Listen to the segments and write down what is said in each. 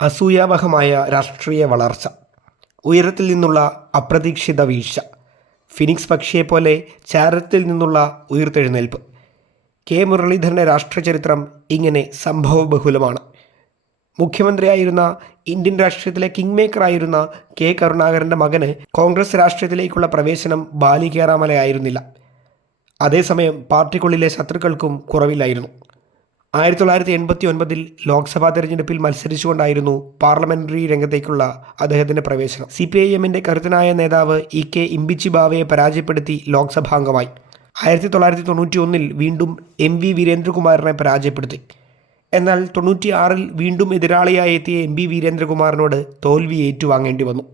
അസൂയാവഹമായ രാഷ്ട്രീയ വളർച്ച, ഉയരത്തിൽ നിന്നുള്ള അപ്രതീക്ഷിത വീഴ്ച, ഫിനിക്സ് പക്ഷിയെപ്പോലെ ചാരത്തിൽ നിന്നുള്ള ഉയിർത്തെഴുന്നേൽപ്പ്. കെ മുരളീധരൻ്റെ രാഷ്ട്രീയ ചരിത്രം ഇങ്ങനെ സംഭവബഹുലമാണ്. മുഖ്യമന്ത്രിയായിരുന്ന, ഇന്ത്യൻ രാഷ്ട്രീയത്തിലെ കിങ് മേക്കറായിരുന്ന കെ കരുണാകരൻ്റെ മകന് കോൺഗ്രസ് രാഷ്ട്രീയത്തിലേക്കുള്ള പ്രവേശനം ബാലികേറാമലയായിരുന്നില്ല. അതേസമയം പാർട്ടിക്കുള്ളിലെ ശത്രുക്കൾക്കും കുറവില്ലായിരുന്നു. 1989 ലോക്സഭാ തെരഞ്ഞെടുപ്പിൽ മത്സരിച്ചുകൊണ്ടായിരുന്നു പാർലമെന്ററി രംഗത്തേക്കുള്ള അദ്ദേഹത്തിൻ്റെ പ്രവേശനം. CPIMൻ്റെ കരുത്തനായ നേതാവ് EK ഇമ്പിച്ചി ബാവയെ പരാജയപ്പെടുത്തി ലോക്സഭാംഗമായി. 1991 വീണ്ടും MV വീരേന്ദ്രകുമാറിനെ പരാജയപ്പെടുത്തി. എന്നാൽ 96 വീണ്ടും എതിരാളിയായി എത്തിയ MV വീരേന്ദ്രകുമാറിനോട് തോൽവി ഏറ്റുവാങ്ങേണ്ടി വന്നു.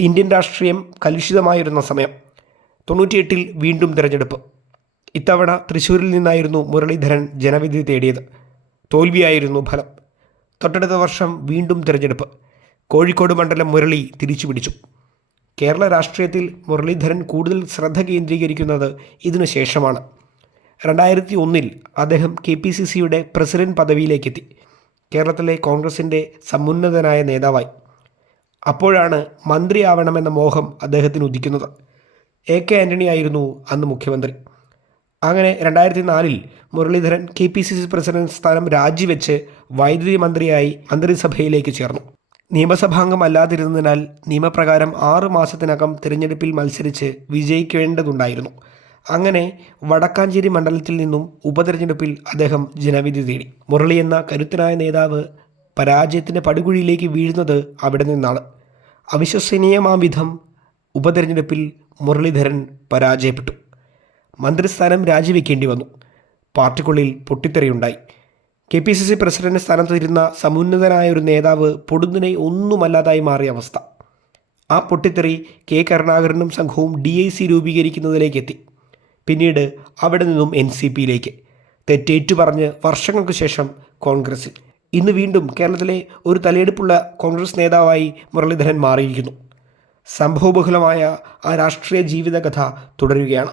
ഇന്ത്യൻ രാഷ്ട്രീയം കലുഷിതമായിരുന്ന സമയം. 98 വീണ്ടും തിരഞ്ഞെടുപ്പ്. ഇത്തവണ തൃശ്ശൂരിൽ നിന്നായിരുന്നു മുരളീധരൻ ജനവിധി തേടിയത്. തോൽവിയായിരുന്നു ഫലം. തൊട്ടടുത്ത വർഷം വീണ്ടും തിരഞ്ഞെടുപ്പ്. കോഴിക്കോട് മണ്ഡലം മുരളി തിരിച്ചുപിടിച്ചു. കേരള രാഷ്ട്രീയത്തിൽ മുരളീധരൻ കൂടുതൽ ശ്രദ്ധ കേന്ദ്രീകരിക്കുന്നത് ഇതിനു ശേഷമാണ്. 2001 അദ്ദേഹം KPCCയുടെ പ്രസിഡന്റ് പദവിയിലേക്കെത്തി. കേരളത്തിലെ കോൺഗ്രസിൻ്റെ സമുന്നതനായ നേതാവായി. അപ്പോഴാണ് മന്ത്രിയാവണമെന്ന മോഹം അദ്ദേഹത്തിന് ഉദിക്കുന്നത്. AK ആൻ്റണി ആയിരുന്നു അന്ന് മുഖ്യമന്ത്രി. അങ്ങനെ 2004 മുരളീധരൻ KPCC പ്രസിഡന്റ് സ്ഥാനം രാജിവെച്ച് വൈദ്യുതി മന്ത്രിയായി മന്ത്രിസഭയിലേക്ക് ചേർന്നു. നിയമസഭാംഗമല്ലാതിരുന്നതിനാൽ നിയമപ്രകാരം 6 മാസത്തിനകം തിരഞ്ഞെടുപ്പിൽ മത്സരിച്ച് വിജയിക്കേണ്ടതുണ്ടായിരുന്നു. അങ്ങനെ വടക്കാഞ്ചേരി മണ്ഡലത്തിൽ നിന്നും ഉപതെരഞ്ഞെടുപ്പിൽ അദ്ദേഹം ജനവിധി തേടി. മുരളി എന്ന കരുത്തനായ നേതാവ് പരാജയത്തിൻ്റെ പടുകുഴിയിലേക്ക് വീഴുന്നത് അവിടെ നിന്നാണ്. അവിശ്വസനീയമാം വിധം ഉപതെരഞ്ഞെടുപ്പിൽ മുരളീധരൻ പരാജയപ്പെട്ടു. മന്ത്രിസ്ഥാനം രാജിവെക്കേണ്ടി വന്നു. പാർട്ടിക്കുള്ളിൽ പൊട്ടിത്തെറിയുണ്ടായി. KPCC പ്രസിഡന്റ് സ്ഥാനത്തിരുന്ന സമുന്നതനായ ഒരു നേതാവ് പൊടുന്നിനെ ഒന്നുമല്ലാതായി മാറിയ അവസ്ഥ. ആ പൊട്ടിത്തെറി കെ കരുണാകരനും സംഘവും DIC രൂപീകരിക്കുന്നതിലേക്ക് എത്തി. പിന്നീട് അവിടെ നിന്നും NCPയിലേക്ക്. തെറ്റേറ്റു പറഞ്ഞ് വർഷങ്ങൾക്ക് ശേഷം കോൺഗ്രസിൽ. ഇന്ന് വീണ്ടും കേരളത്തിലെ ഒരു തലയെടുപ്പുള്ള കോൺഗ്രസ് നേതാവായി മുരളീധരൻ മാറിയിരിക്കുന്നു. സംഭവബഹുലമായ ആ രാഷ്ട്രീയ ജീവിതകഥ തുടരുകയാണ്.